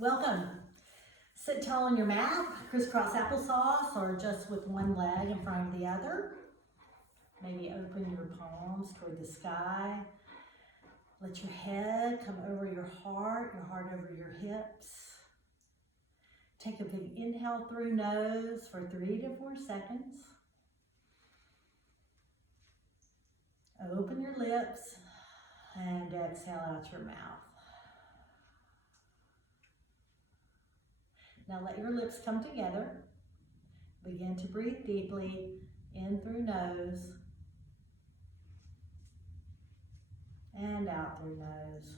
Welcome. Sit tall on your mat, crisscross applesauce, or just with one leg in front of the other. Maybe open your palms toward the sky. Let your head come over your heart over your hips. Take a big inhale through nose for 3 to 4 seconds. Open your lips and exhale out your mouth. Now let your lips come together. Begin to breathe deeply in through nose and out through nose.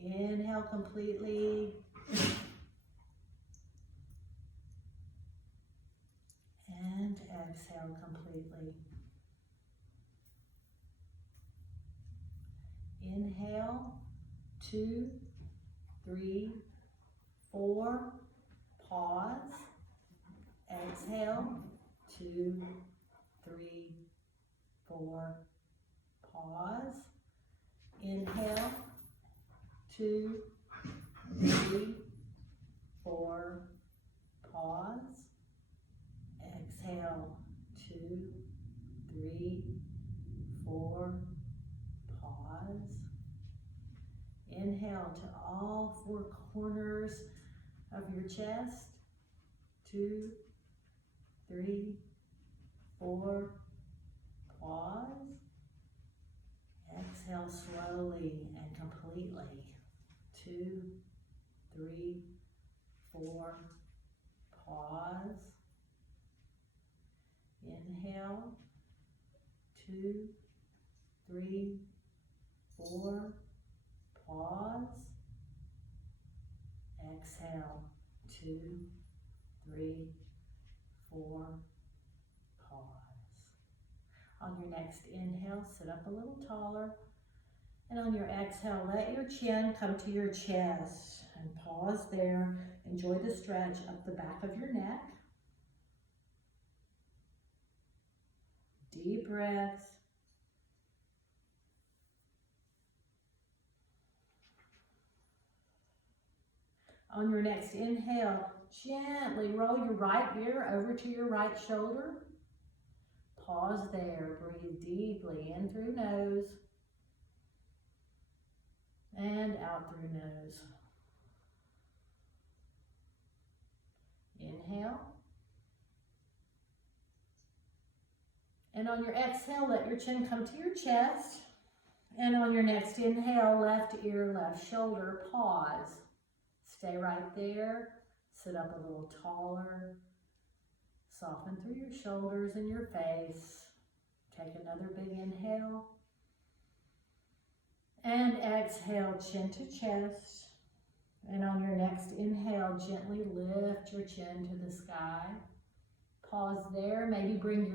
Inhale completely. And exhale completely. Inhale, 2, 3, 4, pause. Exhale, 2, 3, 4, pause. Inhale, 2, 3, 4, pause. Exhale, 2, 3, 4, pause. Inhale to all 4 corners of your chest. 2, 3, 4, pause. Exhale slowly and completely. 2, 3, 4, pause. Inhale, 2, 3, 4, pause. Exhale, 2, 3, 4, pause. On your next inhale, sit up a little taller. And on your exhale, let your chin come to your chest. And pause there. Enjoy the stretch up the back of your neck. Deep breaths. On your next inhale, gently roll your right ear over to your right shoulder. Pause there. Breathe deeply in through nose and out through nose. Inhale. And on your exhale, let your chin come to your chest. And on your next inhale, left ear, left shoulder, pause. Stay right there. Sit up a little taller. Soften through your shoulders and your face. Take another big inhale. And exhale, chin to chest. And on your next inhale, gently lift your chin to the sky. Pause there. Maybe bring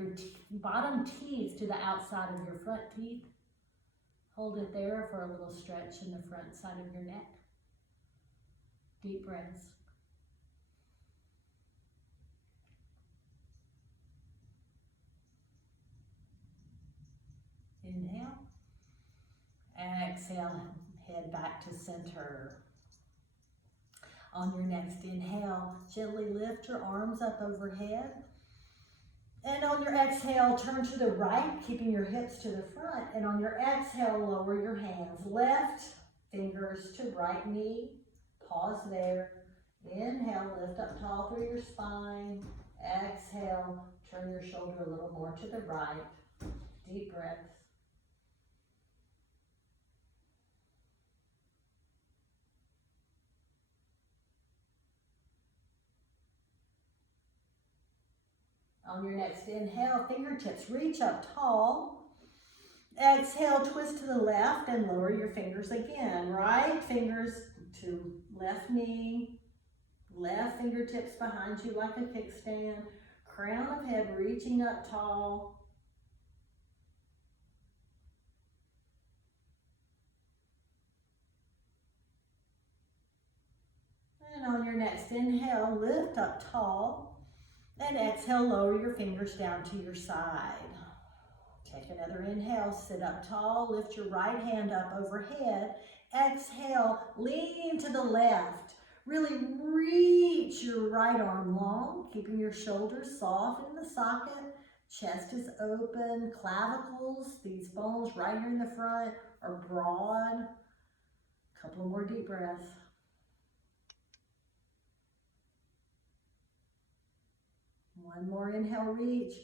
your bottom teeth to the outside of your front teeth. Hold it there for a little stretch in the front side of your neck. Deep breaths. Inhale. Exhale, head back to center. On your next inhale, gently lift your arms up overhead. And on your exhale, turn to the right, keeping your hips to the front. And on your exhale, lower your hands. Left fingers to right knee. Pause there. Inhale, lift up tall through your spine. Exhale, turn your shoulder a little more to the right. Deep breaths. On your next inhale, fingertips reach up tall. Exhale, twist to the left and lower your fingers again. Right fingers to left knee. Left fingertips behind you like a kickstand. Crown of head reaching up tall. And on your next inhale, lift up tall. And exhale, lower your fingers down to your side. Take another inhale, sit up tall, lift your right hand up overhead. Exhale, lean to the left. Really reach your right arm long, keeping your shoulders soft in the socket. Chest is open, clavicles, these bones right here in the front are broad. Couple more deep breaths. One more inhale, reach.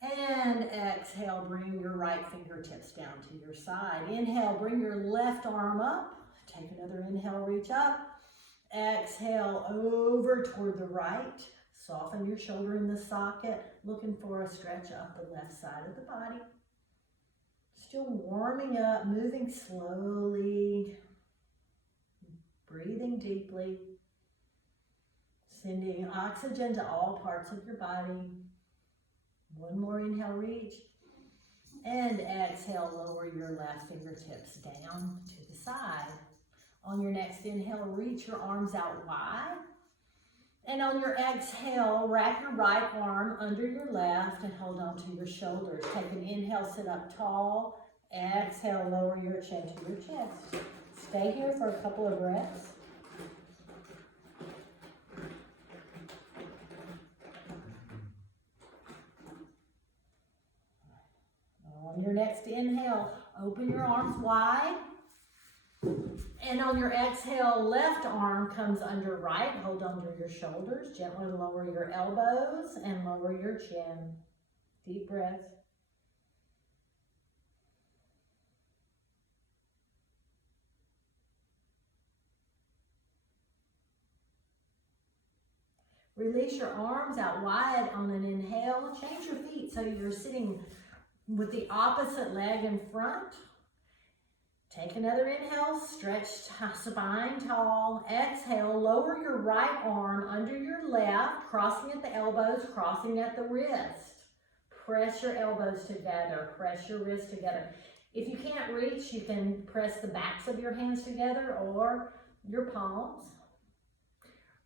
And exhale, bring your right fingertips down to your side. Inhale, bring your left arm up. Take another inhale, reach up. Exhale, over toward the right. Soften your shoulder in the socket, looking for a stretch up the left side of the body. Still warming up, moving slowly, breathing deeply, sending oxygen to all parts of your body. One more inhale, reach, and exhale, lower your left fingertips down to the side. On your next inhale, reach your arms out wide. And on your exhale, wrap your right arm under your left and hold on to your shoulders. Take an inhale, sit up tall. Exhale, lower your chin to your chest. Stay here for a couple of breaths. On your next inhale, open your arms wide. And on your exhale, left arm comes under right. Hold under your shoulders. Gently lower your elbows and lower your chin. Deep breath. Release your arms out wide on an inhale. Change your feet so you're sitting with the opposite leg in front. Take another inhale, stretch spine tall. Exhale, lower your right arm under your left, crossing at the elbows, crossing at the wrist. Press your elbows together, press your wrists together. If you can't reach, you can press the backs of your hands together or your palms.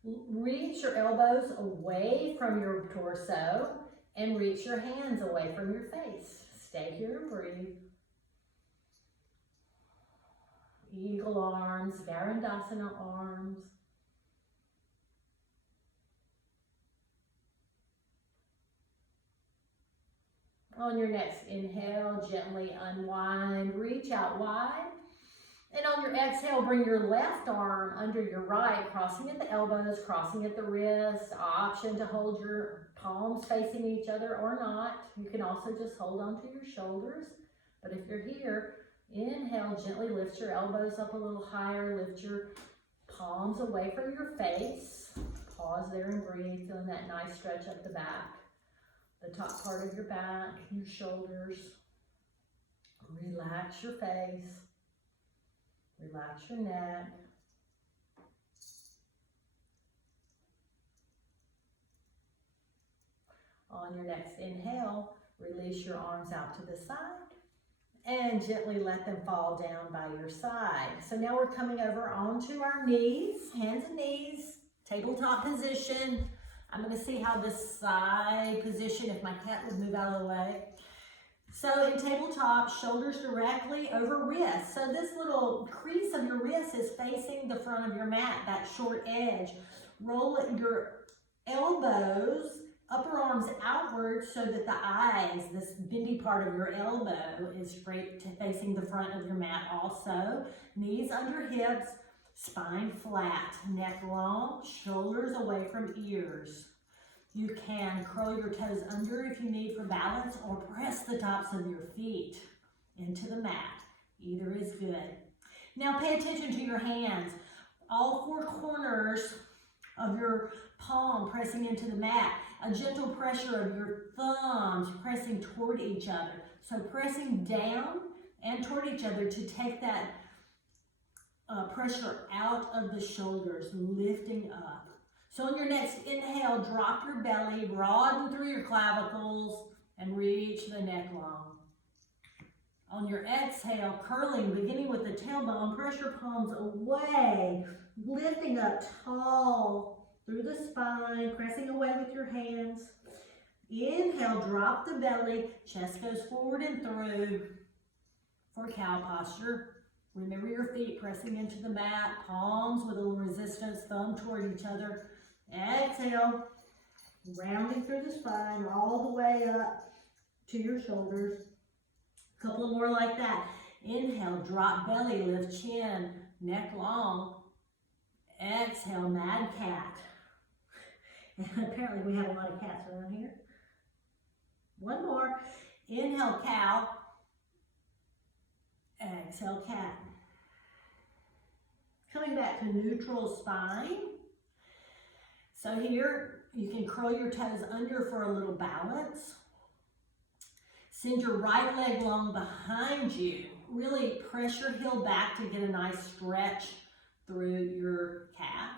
Reach your elbows away from your torso and reach your hands away from your face. Stay here and breathe. Eagle arms, Garandasana arms. On your next inhale, gently unwind, reach out wide. And on your exhale, bring your left arm under your right, crossing at the elbows, crossing at the wrists. Option to hold your palms facing each other or not. You can also just hold onto your shoulders. But if you're here, inhale, gently lift your elbows up a little higher. Lift your palms away from your face. Pause there and breathe, feeling that nice stretch up the back. The top part of your back, your shoulders. Relax your face. Relax your neck. On your next inhale, release your arms out to the side and gently let them fall down by your side. So now we're coming over onto our knees, hands and knees, tabletop position. I'm going to see how this side position, if my cat would move out of the way. So in tabletop, shoulders directly over wrists. So this little crease of your wrist is facing the front of your mat, that short edge. Roll your elbows, upper arms outward so that the eyes, this bendy part of your elbow, is straight to facing the front of your mat also. Knees under hips, spine flat, neck long, shoulders away from ears. You can curl your toes under if you need for balance or press the tops of your feet into the mat. Either is good. Now pay attention to your hands. All four corners of your palm pressing into the mat. A gentle pressure of your thumbs pressing toward each other. So pressing down and toward each other to take that pressure out of the shoulders, lifting up. So on your next inhale, drop your belly, broaden through your clavicles, and reach the neck long. On your exhale, curling, beginning with the tailbone, press your palms away, lifting up tall through the spine, pressing away with your hands. Inhale, drop the belly, chest goes forward and through for cow posture. Remember your feet pressing into the mat, palms with a little resistance, thumb toward each other. Exhale, rounding through the spine all the way up to your shoulders. A couple more like that. Inhale, drop belly, lift chin, neck long. Exhale, mad cat. And apparently we have a lot of cats around here. One more. Inhale, cow. Exhale, cat. Coming back to neutral spine. So here, you can curl your toes under for a little balance. Send your right leg long behind you. Really press your heel back to get a nice stretch through your calf.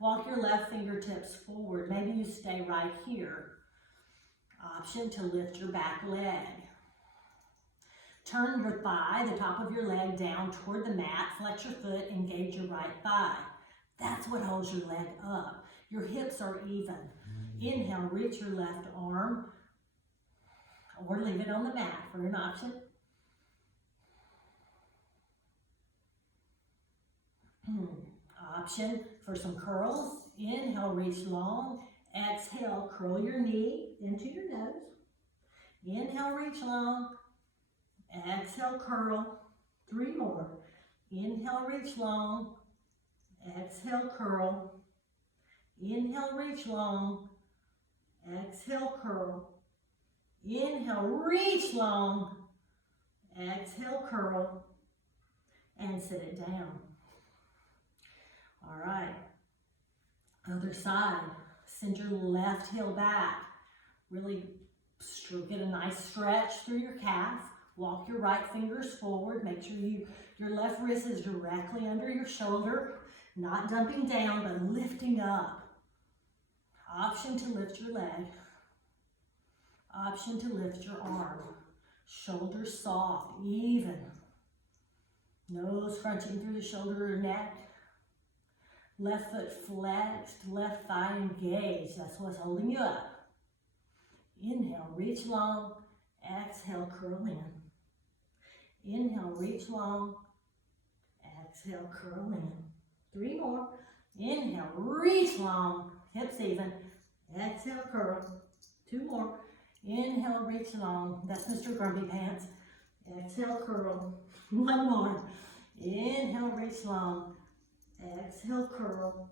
Walk your left fingertips forward. Maybe you stay right here. Option to lift your back leg. Turn your thigh, the top of your leg, down toward the mat. Flex your foot, engage your right thigh. That's what holds your leg up. Your hips are even. Inhale, reach your left arm, or leave it on the mat for an option. Option for some curls. Inhale, reach long. Exhale, curl your knee into your nose. Inhale, reach long. Exhale, curl. 3 more. Inhale, reach long. Exhale, curl. Inhale, reach long. Exhale, curl. Inhale, reach long. Exhale, curl. And sit it down. All right. Other side. Send your left heel back. Really get a nice stretch through your calf. Walk your right fingers forward. Make sure your left wrist is directly under your shoulder. Not dumping down, but lifting up. Option to lift your leg. Option to lift your arm. Shoulders soft, even. Nose crunching through the shoulder or neck. Left foot flexed, left thigh engaged. That's what's holding you up. Inhale, reach long. Exhale, curl in. Inhale, reach long. Exhale, curl in. 3 more. Inhale, reach long. Hips even. Exhale, curl. 2 more. Inhale, reach long. That's Mr. Grumpy Pants. Exhale, curl. 1 more. Inhale, reach long. Exhale, curl.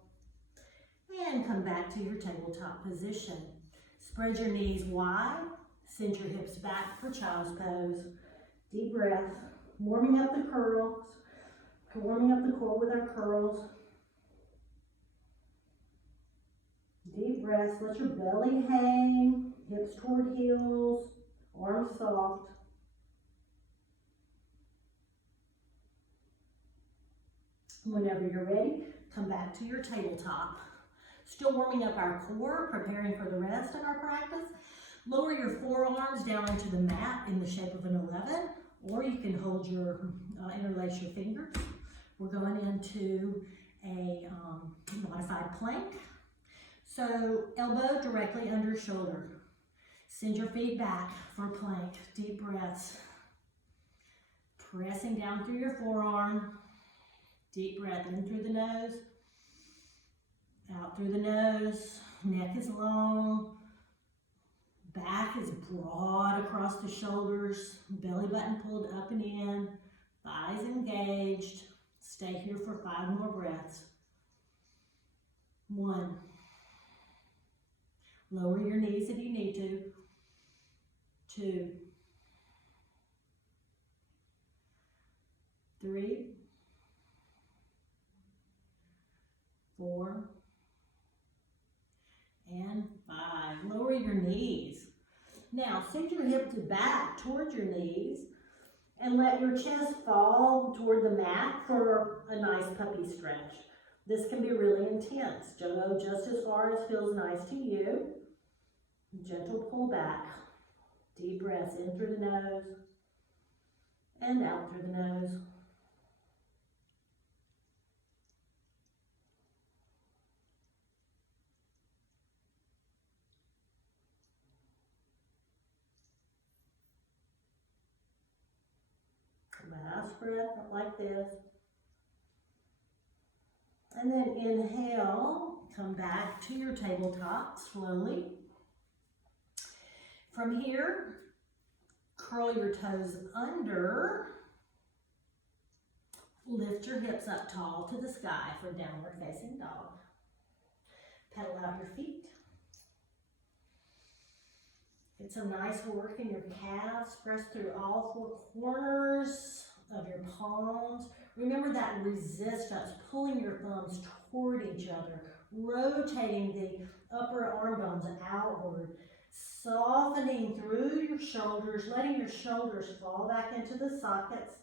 And come back to your tabletop position. Spread your knees wide. Send your hips back for child's pose. Deep breath. Warming up the curls. Warming up the core with our curls. Deep breaths. Let your belly hang. Hips toward heels. Arms soft. Whenever you're ready, come back to your tabletop. Still warming up our core, preparing for the rest of our practice. Lower your forearms down onto the mat in the shape of an 11, or you can hold interlace your fingers. We're going into a modified plank. So elbow directly under shoulder. Send your feet back for plank. Deep breaths. Pressing down through your forearm. Deep breath in through the nose, out through the nose. Neck is long, back is broad across the shoulders, belly button pulled up and in, thighs engaged. Stay here for 5 more breaths. 1. Lower your knees if you need to. 2. 3. 4 and 5. Lower your knees. Now send your hips back towards your knees and let your chest fall toward the mat for a nice puppy stretch. This can be really intense. Go just as far as feels nice to you. Gentle pull back. Deep breaths in through the nose and out through the nose. Last breath like this. And then inhale, come back to your tabletop slowly. From here, curl your toes under. Lift your hips up tall to the sky for downward facing dog. Pedal out your feet. Get some nice work in your calves. Press through all four corners of your palms. Remember that resistance, pulling your thumbs toward each other, rotating the upper arm bones outward, softening through your shoulders, letting your shoulders fall back into the sockets.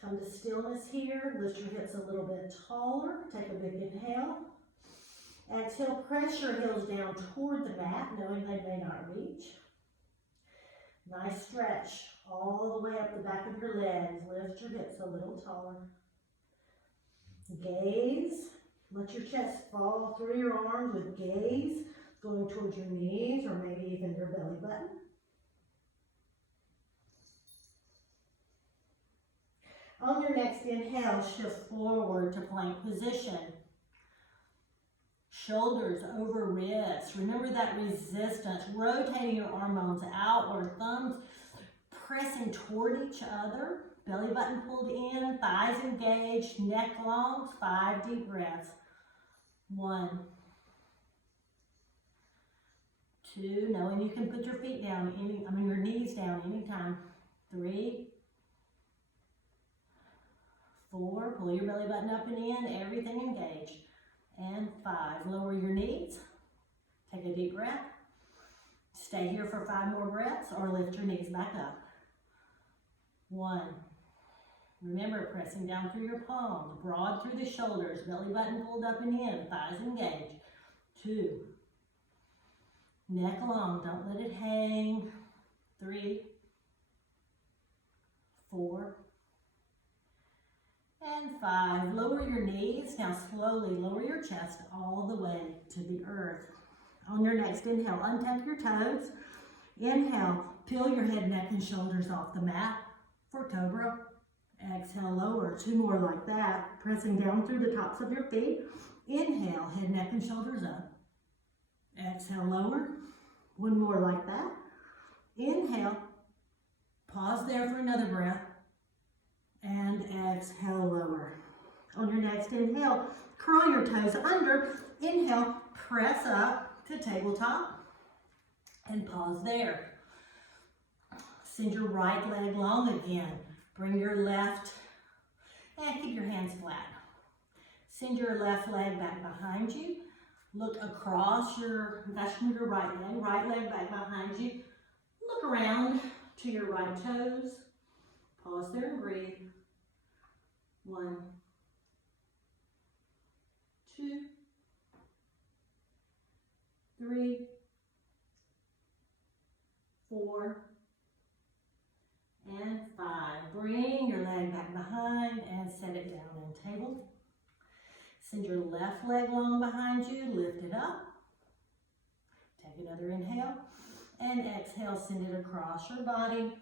Come to stillness here. Lift your hips a little bit taller. Take a big inhale. Exhale, press your heels down toward the mat, knowing they may not reach. Nice stretch all the way up the back of your legs. Lift your hips a little taller. Gaze. Let your chest fall through your arms with gaze going towards your knees or maybe even your belly button. On your next inhale, shift forward to plank position. Shoulders over wrists. Remember that resistance, rotating your arm bones outward, thumbs pressing toward each other, belly button pulled in, thighs engaged, neck long, 5 deep breaths. 1, 2, knowing you can put your feet down, your knees down anytime. 3, 4, pull your belly button up and in, everything engaged. And 5, lower your knees, take a deep breath. Stay here for 5 more breaths or lift your knees back up. 1, remember pressing down through your palms, broad through the shoulders, belly button pulled up and in, thighs engaged. 2, neck long, don't let it hang. 3, 4, and 5. Lower your knees. Now slowly lower your chest all the way to the earth. On your next inhale, untap your toes. Inhale, peel your head, neck, and shoulders off the mat for cobra. Exhale, lower. 2 more like that. Pressing down through the tops of your feet. Inhale, head, neck, and shoulders up. Exhale, lower. 1 more like that. Inhale. Pause there for another breath. And exhale, lower. On your next inhale, curl your toes under. Inhale, press up to tabletop and pause there. Send your right leg long again. Bring your left, and keep your hands flat. Send your left leg back behind you. Look across that's from your right leg back behind you. Look around to your right toes. Pause there and breathe. 1, 2, 3, 4, and 5. Bring your leg back behind and set it down in table. Send your left leg long behind you, lift it up. Take another inhale and exhale, send it across your body.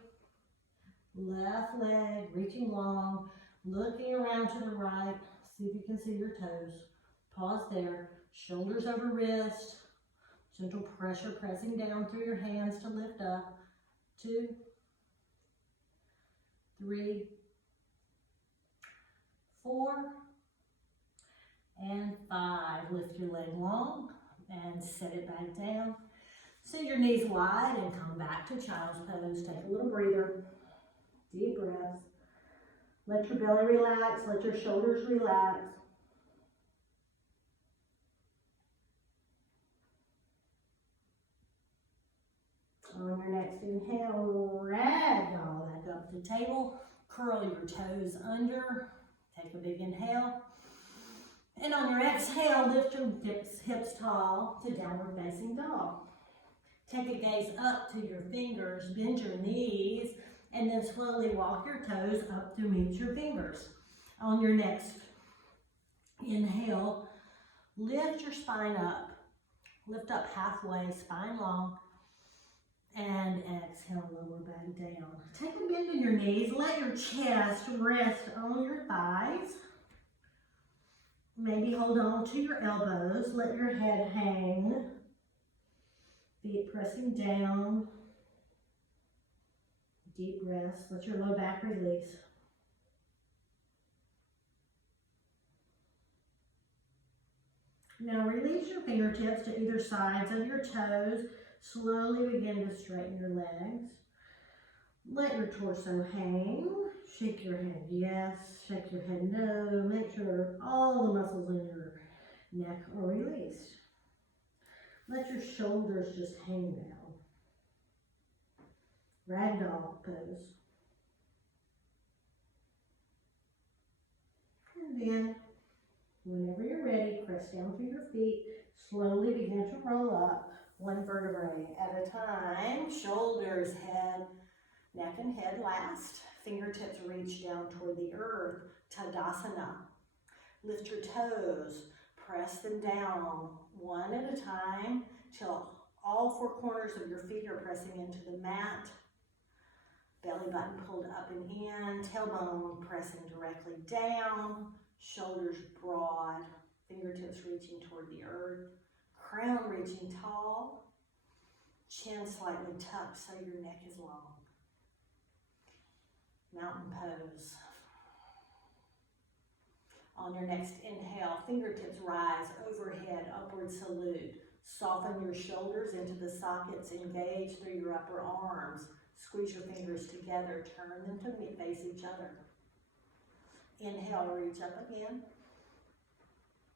Left leg reaching long, looking around to the right. See if you can see your toes. Pause there. Shoulders over wrist. Gentle pressure pressing down through your hands to lift up. 2, 3, 4, and 5. Lift your leg long and set it back down. Send your knees wide and come back to child's pose. Take a little breather. Deep breaths. Let your belly relax. Let your shoulders relax. On your next inhale, ragdoll back up to table. Curl your toes under. Take a big inhale. And on your exhale, lift your hips tall to downward facing dog. Take a gaze up to your fingers. Bend your knees. And then slowly walk your toes up to meet your fingers. On your next inhale, lift your spine up. Lift up halfway, spine long. And exhale, lower back down. Take a bend in your knees. Let your chest rest on your thighs. Maybe hold on to your elbows. Let your head hang. Feet pressing down. Deep breaths. Let your low back release. Now release your fingertips to either sides of your toes. Slowly begin to straighten your legs. Let your torso hang. Shake your head yes, shake your head no. Make sure all the muscles in your neck are released. Let your shoulders just hang down. Ragdoll pose. And then, whenever you're ready, press down through your feet. Slowly begin to roll up one vertebrae at a time. Shoulders, head, neck and head last. Fingertips reach down toward the earth. Tadasana. Lift your toes. Press them down one at a time till all four corners of your feet are pressing into the mat. Belly button pulled up and in. Tailbone pressing directly down. Shoulders broad. Fingertips reaching toward the earth. Crown reaching tall. Chin slightly tucked so your neck is long. Mountain pose. On your next inhale, fingertips rise overhead, upward salute. Soften your shoulders into the sockets, engage through your upper arms. Squeeze your fingers together, turn them to face each other. Inhale, reach up again.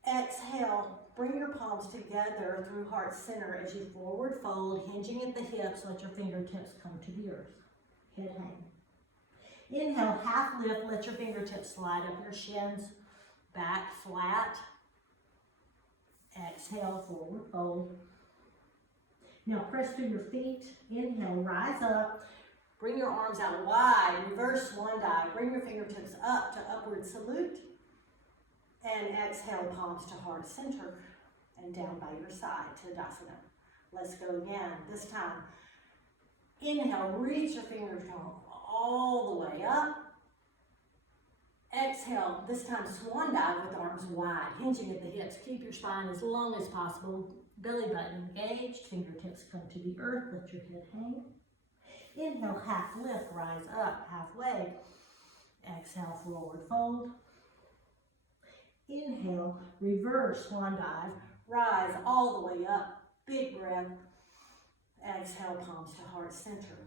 Exhale, bring your palms together through heart center as you forward fold, hinging at the hips. Let your fingertips come to the earth. Head hang. Inhale, half lift. Let your fingertips slide up your shins. Back flat. Exhale, forward fold. Now press through your feet. Inhale, rise up. Bring your arms out wide. Reverse swan dive. Bring your fingertips up to upward salute. And exhale, palms to heart center. And down by your side to Tadasana. Let's go again. This time, inhale, reach your fingers all the way up. Exhale, this time swan dive with arms wide, hinging at the hips. Keep your spine as long as possible. Belly button engaged, fingertips come to the earth, let your head hang. Inhale, half lift, rise up halfway. Exhale, forward fold. Inhale, reverse swan dive, rise all the way up, big breath. Exhale, palms to heart center.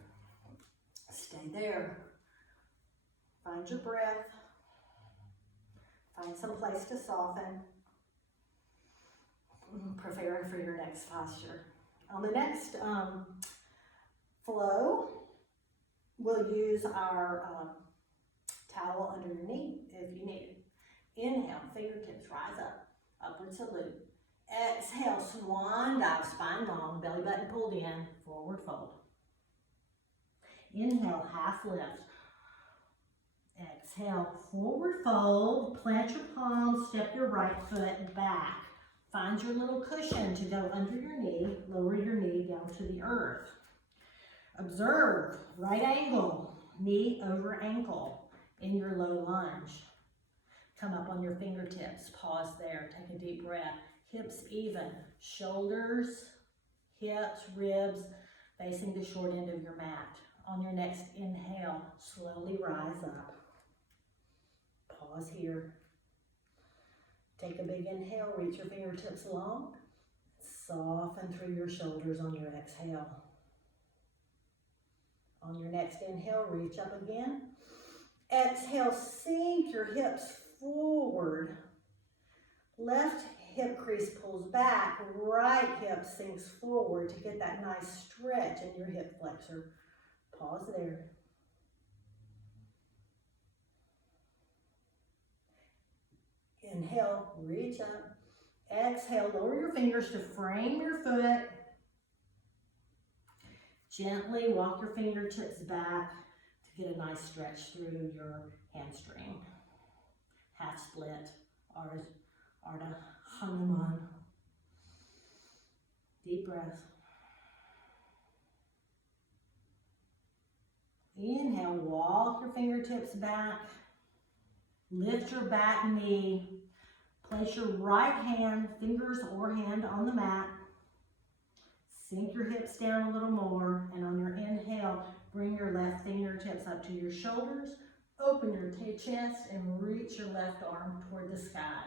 Stay there. Find your breath. Find some place to soften. Preparing for your next posture. On the next flow, we'll use our towel under your knee if you need it. Inhale, fingertips rise up, upward salute. Exhale, swan dive, spine long, belly button pulled in, forward fold. Inhale, half lift. Exhale, forward fold, plant your palms, step your right foot back. Find your little cushion to go under your knee, lower your knee down to the earth. Observe, right angle, knee over ankle in your low lunge. Come up on your fingertips, pause there, take a deep breath. Hips even, shoulders, hips, ribs, facing the short end of your mat. On your next inhale, slowly rise up. Pause here. Take a big inhale, reach your fingertips long. Soften through your shoulders on your exhale. On your next inhale, reach up again. Exhale, sink your hips forward. Left hip crease pulls back, right hip sinks forward to get that nice stretch in your hip flexor. Pause there. Inhale, reach up. Exhale, lower your fingers to frame your foot. Gently walk your fingertips back to get a nice stretch through your hamstring. Half split, Ardha Hanuman. Deep breath. Inhale, walk your fingertips back. Lift your back knee. Place your right hand, fingers or hand on the mat. Sink your hips down a little more. And on your inhale, bring your left fingertips up to your shoulders. Open your chest and reach your left arm toward the sky.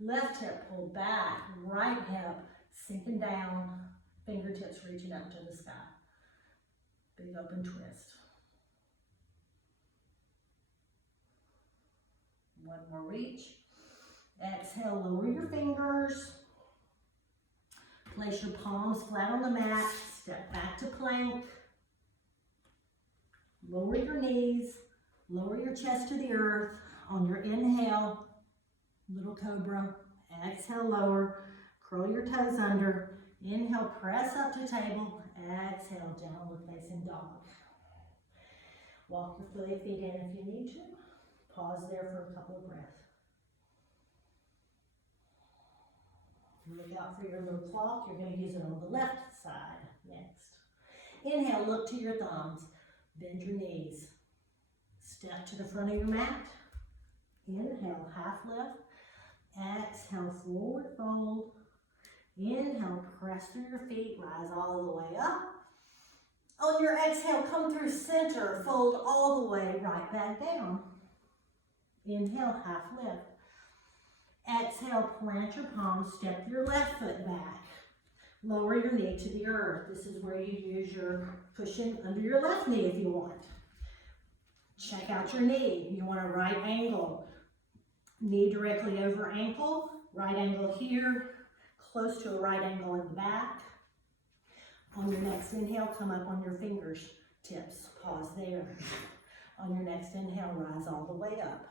Left hip pulled back, right hip sinking down, fingertips reaching up to the sky. Big open twist. One more reach. Exhale, lower your fingers. Place your palms flat on the mat. Step back to plank. Lower your knees. Lower your chest to the earth. On your inhale, little cobra. Exhale, lower. Curl your toes under. Inhale, press up to table. Exhale, downward facing dog. Walk your feet in if you need to. Pause there for a couple of breaths. Look out for your little clock. You're going to use it on the left side next. Inhale, look to your thumbs. Bend your knees. Step to the front of your mat. Inhale, half lift. Exhale, forward fold. Inhale, press through your feet, rise all the way up. On your exhale, come through center, fold all the way right back down. Inhale, half lift. Exhale, plant your palms, step your left foot back. Lower your knee to the earth. This is where you use your cushion under your left knee if you want. Check out your knee. You want a right angle. Knee directly over ankle, right angle here, close to a right angle in the back. On your next inhale, come up on your fingers, tips, pause there. On your next inhale, rise all the way up.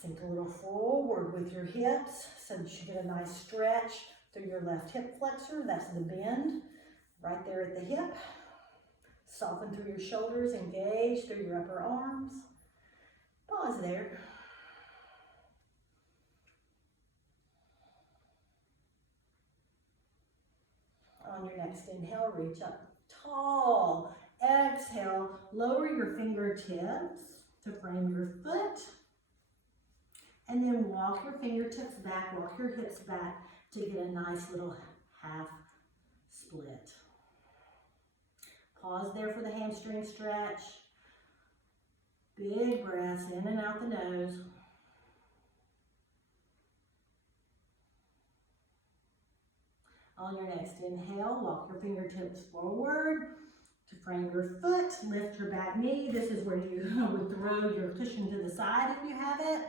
Sink a little forward with your hips so that you get a nice stretch through your left hip flexor. That's the bend right there at the hip. Soften through your shoulders, engage through your upper arms. Pause there. On your next inhale, reach up tall. Exhale, lower your fingertips to frame your foot. And then walk your fingertips back, walk your hips back to get a nice little half split. Pause there for the hamstring stretch. Big breaths in and out the nose. On your next inhale, walk your fingertips forward to frame your foot. Lift your back knee. This is where you would throw your cushion to the side if you have it.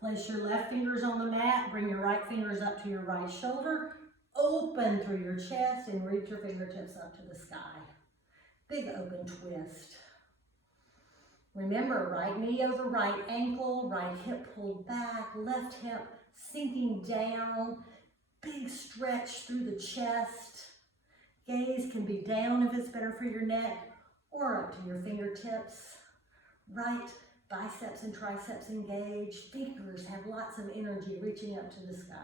Place your left fingers on the mat. Bring your right fingers up to your right shoulder. Open through your chest and reach your fingertips up to the sky. Big open twist. Remember, right knee over right ankle, right hip pulled back, left hip sinking down. Big stretch through the chest. Gaze can be down if it's better for your neck, or up to your fingertips. Right biceps and triceps engaged. Fingers have lots of energy reaching up to the sky.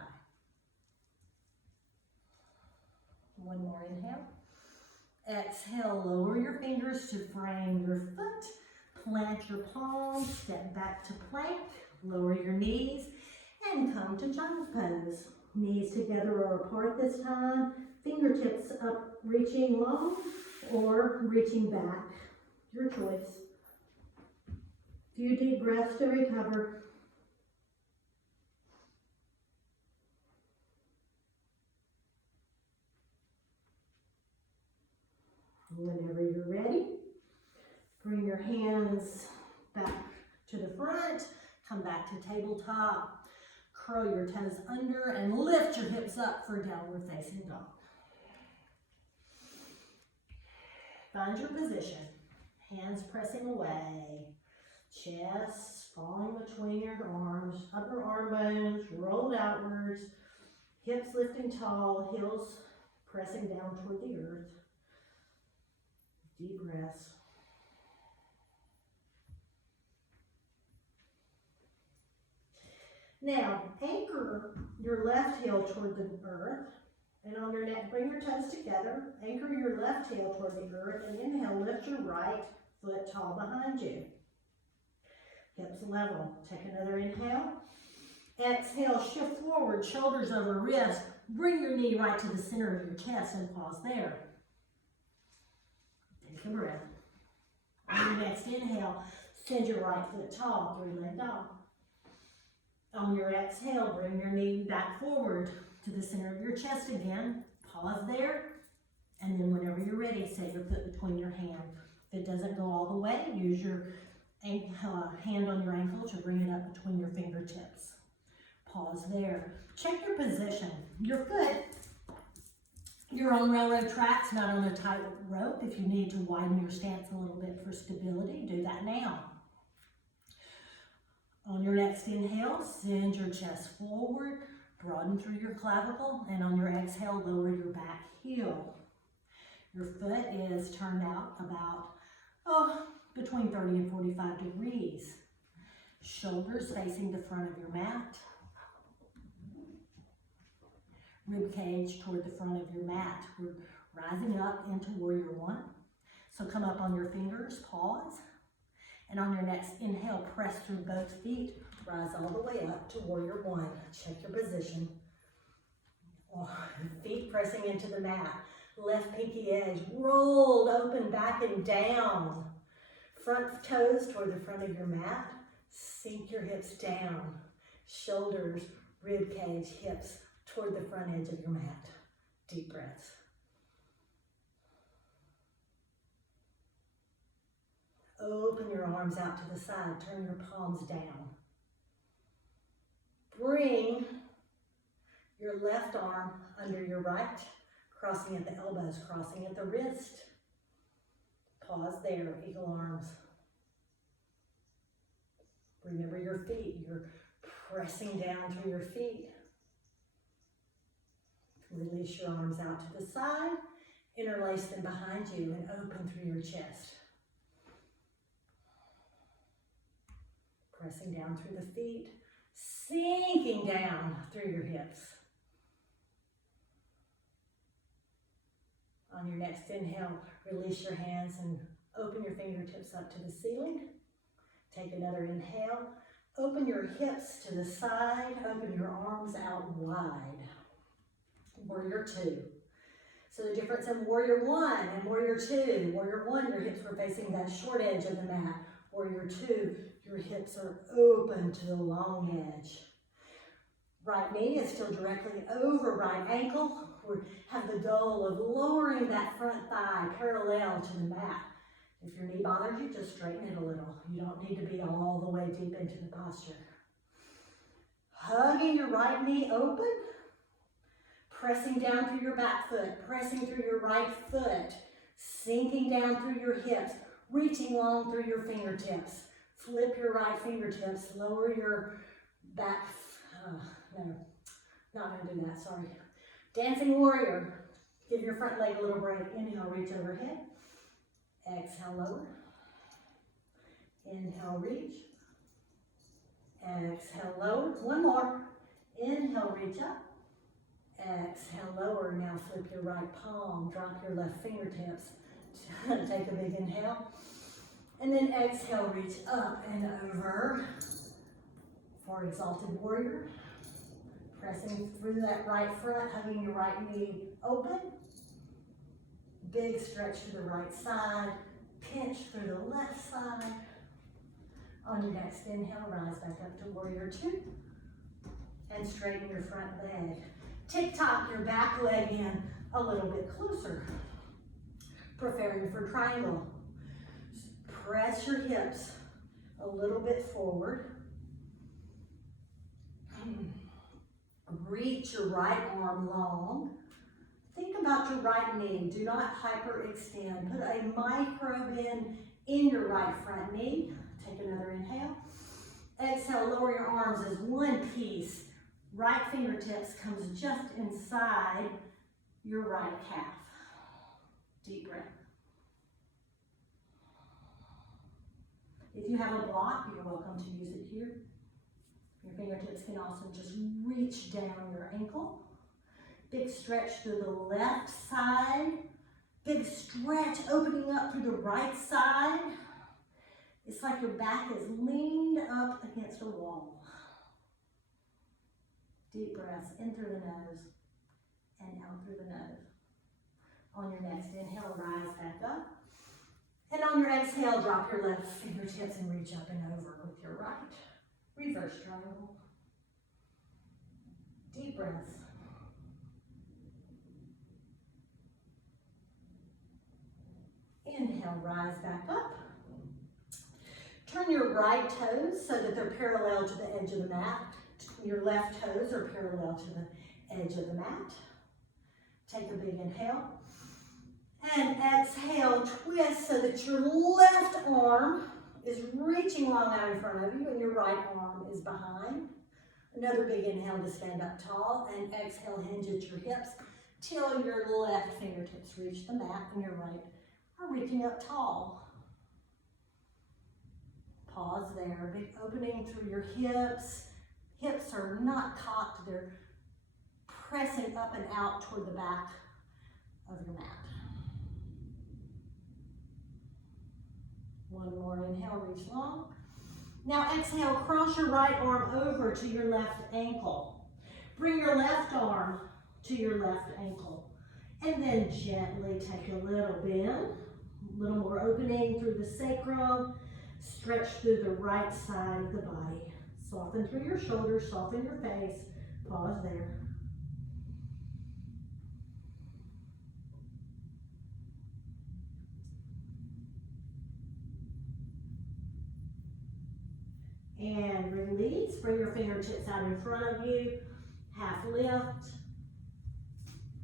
One more inhale. Exhale, lower your fingers to frame your foot. Plant your palms, step back to plank. Lower your knees and come to child's pose. Knees together or apart this time. Fingertips up, reaching long or reaching back. Your choice. Few deep breaths to recover. Whenever you're ready, bring your hands back to the front. Come back to tabletop. Curl your toes under and lift your hips up for downward facing dog. Find your position. Hands pressing away. Chest falling between your arms. Upper arm bones rolled outwards. Hips lifting tall. Heels pressing down toward the earth. Deep breaths. Now, anchor your left heel toward the earth. And on your neck, bring your toes together. Anchor your left heel toward the earth and inhale, lift your right foot tall behind you. Hips level. Take another inhale. Exhale, shift forward, shoulders over wrist. Bring your knee right to the center of your chest and pause there. Take a breath. On your next inhale, send your right foot tall, three-leg dog. On your exhale, bring your knee back forward to the center of your chest again. Pause there. And then whenever you're ready, set your foot between your hands. If it doesn't go all the way, use your hand on your ankle to bring it up between your fingertips. Pause there. Check your position. Your foot, you're on railroad tracks, not on a tight rope. If you need to widen your stance a little bit for stability, do that now. On your next inhale, send your chest forward, broaden through your clavicle, and on your exhale, lower your back heel. Your foot is turned out about, between 30 and 45 degrees. Shoulders facing the front of your mat. Rib cage toward the front of your mat. We're rising up into Warrior One. So come up on your fingers, pause. And on your next inhale, press through both feet. Rise all the way up to Warrior One. Check your position. Feet pressing into the mat. Left pinky edge rolled open back and down. Front toes toward the front of your mat. Sink your hips down. Shoulders, rib cage, hips toward the front edge of your mat. Deep breaths. Open your arms out to the side. Turn your palms down. Bring your left arm under your right, crossing at the elbows, crossing at the wrist. Pause there, eagle arms. Remember your feet. You're pressing down through your feet. Release your arms out to the side, interlace them behind you, and open through your chest. Pressing down through the feet, sinking down through your hips. On your next inhale, release your hands and open your fingertips up to the ceiling. Take another inhale. Open your hips to the side. Open your arms out wide. Warrior Two. So the difference in Warrior One and Warrior Two. Warrior One, your hips were facing that short edge of the mat. Warrior Two, your hips are open to the long edge. Right knee is still directly over right ankle. We have the goal of lowering that front thigh parallel to the mat. If your knee bothers you, just straighten it a little. You don't need to be all the way deep into the posture. Hugging your right knee open. Pressing down through your back foot, pressing through your right foot, sinking down through your hips, reaching long through your fingertips. Flip your right fingertips, lower your back, no, not gonna do that, sorry. Dancing Warrior, give your front leg a little break. Inhale, reach overhead. Exhale, lower. Inhale, reach. Exhale, lower. One more. Inhale, reach up. Exhale, lower. Now flip your right palm, drop your left fingertips. Take a big inhale. And then exhale, reach up and over for Exalted Warrior. Pressing through that right front, hugging your right knee open. Big stretch to the right side. Pinch through the left side. On your next inhale, rise back up to Warrior Two. And straighten your front leg. Tick-tock your back leg in a little bit closer. Preparing for triangle. Press your hips a little bit forward. Reach your right arm long. Think about your right knee. Do not hyperextend. Put a micro bend in your right front knee. Take another inhale. Exhale, lower your arms as one piece. Right fingertips comes just inside your right calf. Deep breath. If you have a block, you're welcome to use it here. Your fingertips can also just reach down your ankle. Big stretch through the left side. Big stretch opening up through the right side. It's like your back is leaned up against a wall. Deep breaths in through the nose and out through the nose. On your next inhale, rise back up. And on your exhale, drop your left fingertips and reach up and over with your right. Reverse triangle. Deep breaths. Inhale, rise back up. Turn your right toes so that they're parallel to the edge of the mat. Your left toes are parallel to the edge of the mat. Take a big inhale. And exhale, twist so that your left arm is reaching long out in front of you and your right arm is behind. Another big inhale to stand up tall, and exhale, hinge at your hips till your left fingertips reach the mat and your right are reaching up tall. Pause there, big opening through your hips. Hips are not cocked, they're pressing up and out toward the back of your mat. One more inhale, reach long. Now exhale, cross your right arm over to your left ankle. Bring your left arm to your left ankle. And then gently take a little bend, a little more opening through the sacrum. Stretch through the right side of the body. Soften through your shoulders, soften your face. Pause there. And release. Bring your fingertips out in front of you. Half lift.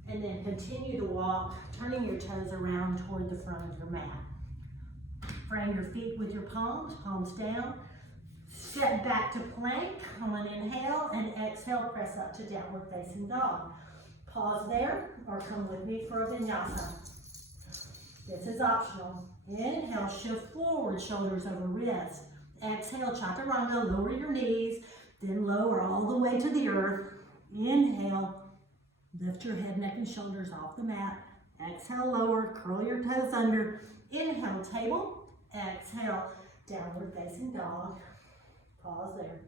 And then continue to walk, turning your toes around toward the front of your mat. Frame your feet with your palms, palms down. Step back to plank on an inhale, and exhale, press up to downward facing dog. Pause there, or come with me for a vinyasa. This is optional. Inhale, shift forward, shoulders over wrist. Exhale, chaturanga, lower your knees, then lower all the way to the earth. Inhale, lift your head, neck, and shoulders off the mat. Exhale, lower, curl your toes under. Inhale, table. Exhale, downward facing dog. Pause there.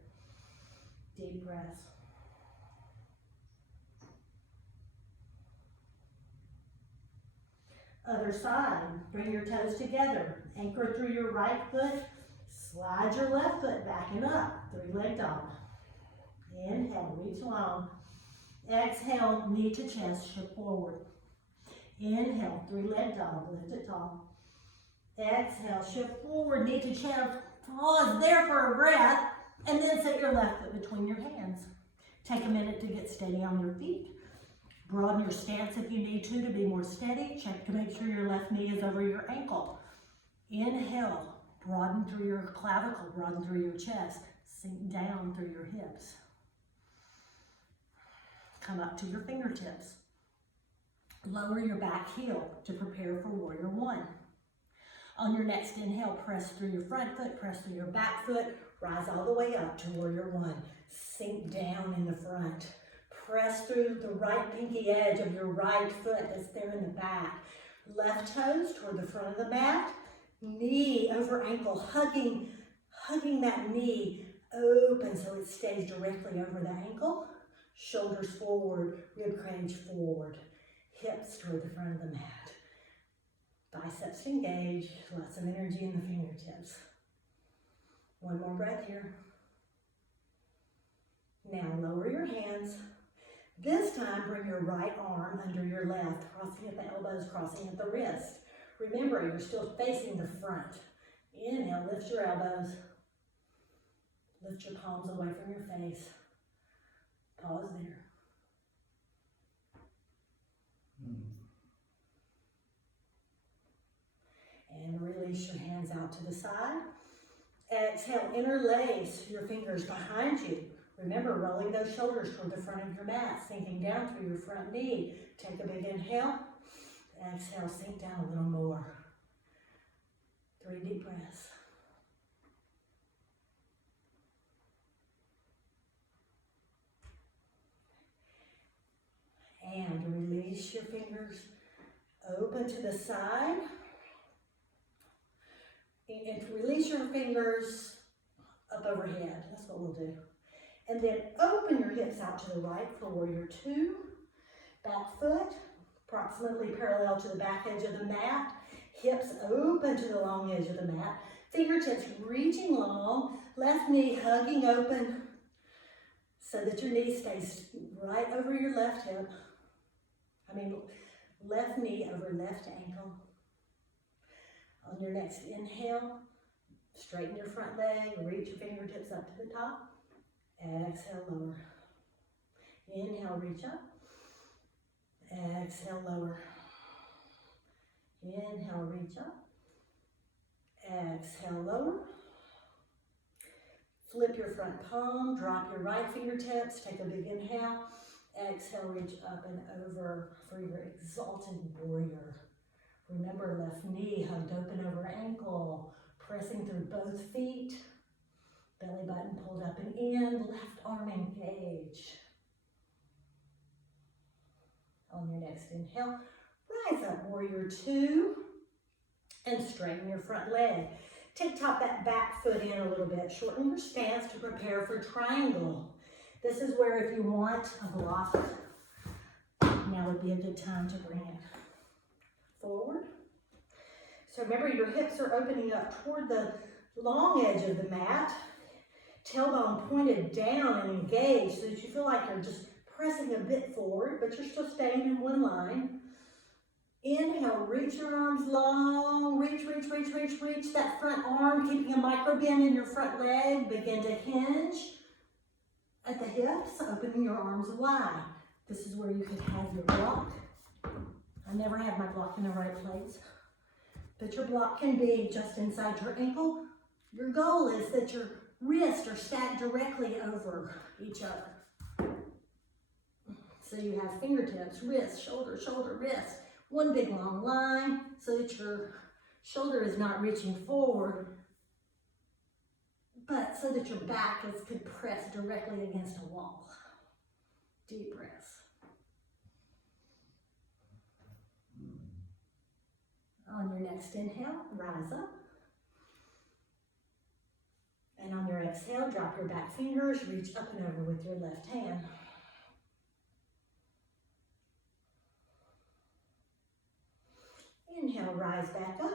Deep breaths. Other side. Bring your toes together. Anchor through your right foot. Slide your left foot back and up. Three-leg dog. Inhale, reach long. Exhale, knee to chest, shift forward. Inhale, three-leg dog, lift it tall. Exhale, shift forward, knee to chest. Pause there for a breath, and then set your left foot between your hands. Take a minute to get steady on your feet. Broaden your stance if you need to be more steady. Check to make sure your left knee is over your ankle. Inhale, broaden through your clavicle, broaden through your chest. Sink down through your hips. Come up to your fingertips. Lower your back heel to prepare for warrior one. On your next inhale, press through your front foot, press through your back foot, rise all the way up to warrior one. Sink down in the front. Press through the right pinky edge of your right foot that's there in the back. Left toes toward the front of the mat. Knee over ankle, hugging that knee open so it stays directly over the ankle. Shoulders forward, rib cage forward. Hips toward the front of the mat. Biceps engaged, lots of energy in the fingertips. One more breath here. Now lower your hands. This time bring your right arm under your left, crossing at the elbows, crossing at the wrist. Remember, you're still facing the front. Inhale, lift your elbows. Lift your palms away from your face. Pause there. And release your hands out to the side. Exhale, interlace your fingers behind you. Remember, rolling those shoulders toward the front of your mat, sinking down through your front knee. Take a big inhale. Exhale, sink down a little more. 3 deep breaths. And release your fingers, open to the side. And release your fingers up overhead. That's what we'll do. And then open your hips out to the right for warrior two. Back foot approximately parallel to the back edge of the mat. Hips open to the long edge of the mat. Fingertips reaching long. Left knee hugging open so that your knee stays right over your left hip. Left knee over left ankle. On your next inhale, straighten your front leg, reach your fingertips up to the top. Exhale, lower. Inhale, reach up. Exhale, lower. Inhale, reach up. Exhale, lower. Flip your front palm, drop your right fingertips, take a big inhale. Exhale, reach up and over for your Exalted Warrior. Remember, left knee hugged open over ankle, pressing through both feet. Belly button pulled up and in, left arm engaged. On your next inhale, rise up, warrior two, and straighten your front leg. Top that back foot in a little bit. Shorten your stance to prepare for triangle. This is where if you want a block, now would be a good time to bring it forward. So remember, your hips are opening up toward the long edge of the mat. Tailbone pointed down and engaged so that you feel like you're just pressing a bit forward, but you're still staying in one line. Inhale, reach your arms long, reach that front arm, keeping a micro bend in your front leg. Begin to hinge at the hips, opening your arms wide. This is where you could have your block. I never have my block in the right place, but your block can be just inside your ankle. Your goal is that your wrists are stacked directly over each other. So you have fingertips, wrist, shoulder, wrist. One big long line so that your shoulder is not reaching forward, but so that your back could press directly against a wall. Deep breaths. On your next inhale, rise up. And on your exhale, drop your back fingers, reach up and over with your left hand. Inhale, rise back up.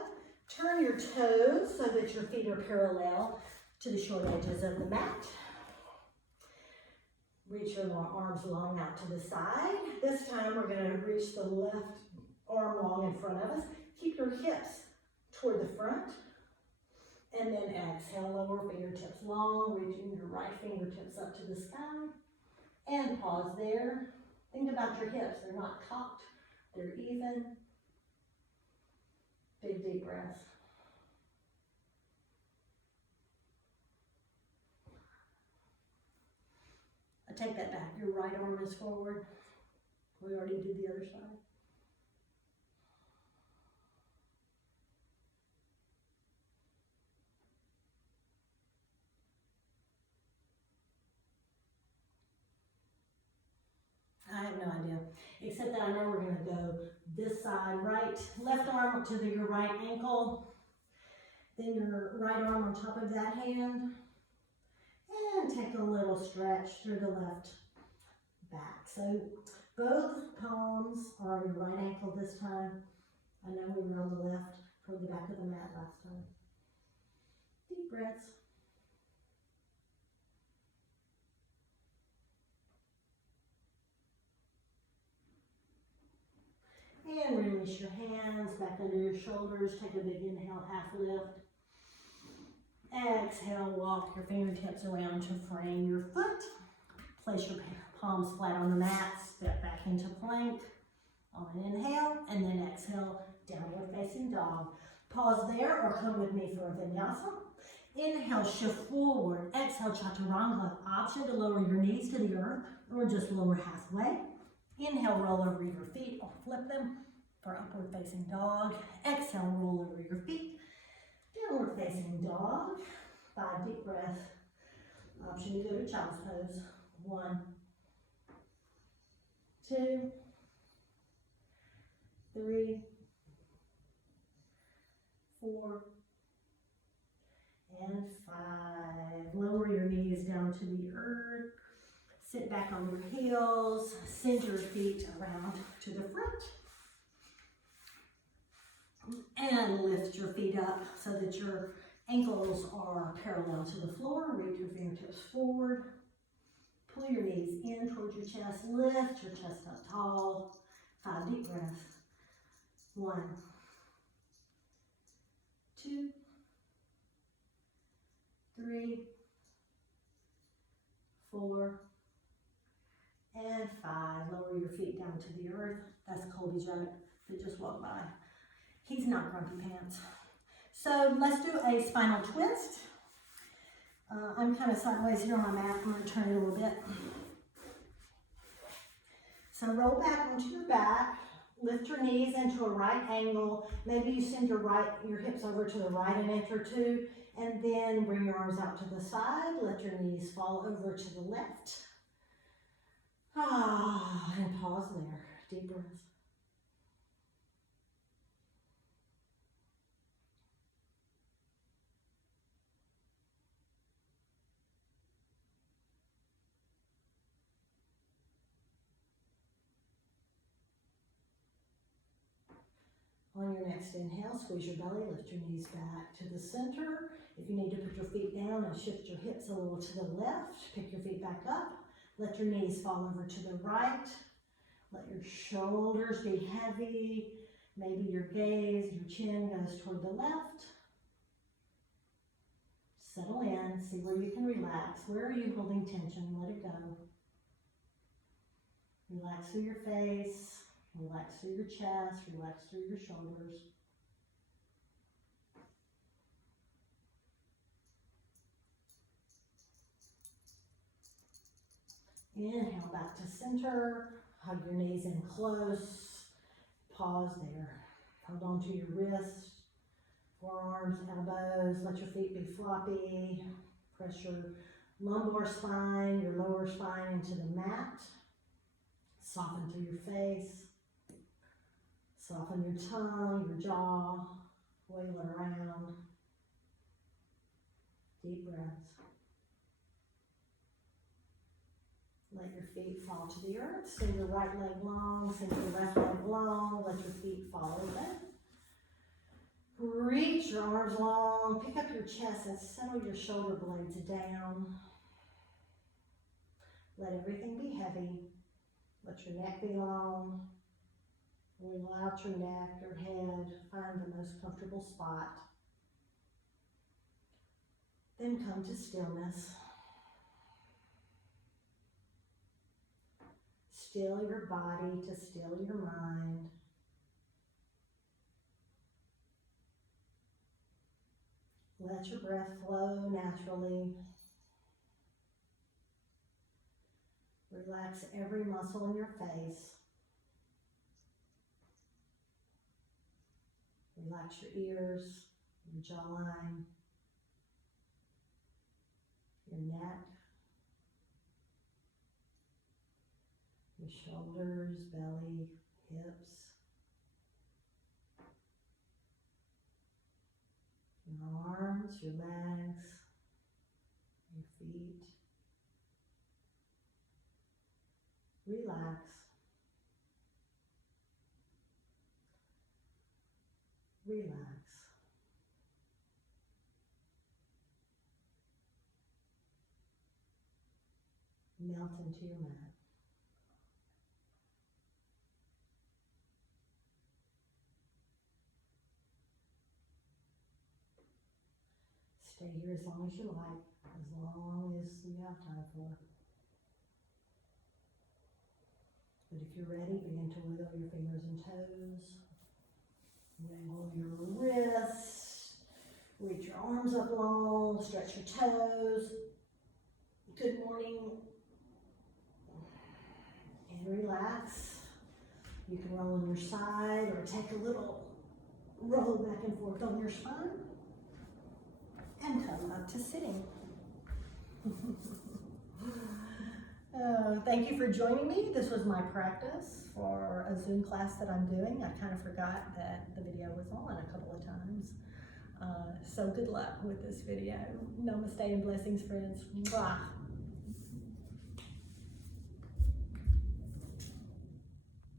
Turn your toes so that your feet are parallel to the short edges of the mat. Reach your arms long out to the side. This time we're going to reach the left arm long in front of us. Keep your hips toward the front. And then exhale, lower fingertips long, reaching your right fingertips up to the sky. And pause there. Think about your hips. They're not cocked, they're even. Big deep breaths. I take that back. Your right arm is forward. We already did the other side. I have no idea, except that I know we're going to go this side, left arm to your right ankle, then your right arm on top of that hand, and take a little stretch through the left back. So both palms are on your right ankle this time. I know we were on the left toward the back of the mat last time. Deep breaths. And release your hands back under your shoulders. Take a big inhale, half lift. Exhale, walk your fingertips around to frame your foot. Place your palms flat on the mat. Step back into plank on an inhale, and then exhale, downward facing dog. Pause there or come with me for a vinyasa. Inhale, shift forward. Exhale, chaturanga. Option to lower your knees to the earth or just lower halfway. Inhale, roll over your feet or flip them for upward facing dog. Exhale, roll over your feet. Downward facing dog. 5 deep breaths. Option to go to child's pose. 1, 2, 3, 4, and 5. Lower your knees down to the earth. Sit back on your heels. Send your feet around to the front. And lift your feet up so that your ankles are parallel to the floor. Reach your fingertips forward. Pull your knees in towards your chest. Lift your chest up tall. 5 deep breaths. 1, 2, 3, 4, and 5. Lower your feet down to the earth. That's Colby Joe that just walked by. He's not grumpy pants. So let's do a spinal twist. I'm kind of sideways here on my mat. I'm going to turn it a little bit. So roll back onto your back. Lift your knees into a right angle. Maybe you send your hips over to the right an inch or two, and then bring your arms out to the side. Let your knees fall over to the left. And pause there. Deep breaths. On your next inhale, squeeze your belly, lift your knees back to the center. If you need to put your feet down and shift your hips a little to the left, pick your feet back up. Let your knees fall over to the right. Let your shoulders be heavy. Maybe your gaze, your chin goes toward the left. Settle in, see where you can relax. Where are you holding tension? Let it go. Relax through your face. Relax through your chest, relax through your shoulders. Inhale back to center. Hug your knees in close. Pause there. Hold on to your wrists, forearms, elbows. Let your feet be floppy. Press your lumbar spine, your lower spine into the mat. Soften through your face. Soften your tongue, your jaw, wiggle it around. Deep breaths. Let your feet fall to the earth. Send your right leg long, send your left leg long. Let your feet fall open. Reach your arms long. Pick up your chest and settle your shoulder blades down. Let everything be heavy. Let your neck be long. Wiggle out your neck, your head, find the most comfortable spot. Then come to stillness. Still your body to still your mind. Let your breath flow naturally. Relax every muscle in your face. Relax your ears, your jawline, your neck, your shoulders, belly, hips, your arms, your legs, your feet. Relax. Relax. Melt into your mat. Stay here as long as you like, as long as you have time for. But if you're ready, begin to wiggle your fingers and toes. Wiggle your wrists, reach your arms up long, stretch your toes. Good morning. And relax. You can roll on your side or take a little roll back and forth on your spine. And come up to sitting. Thank you for joining me. This was my practice for a Zoom class that I'm doing. I kind of forgot that the video was on a couple of times. So good luck with this video. Namaste and blessings, friends. Mwah.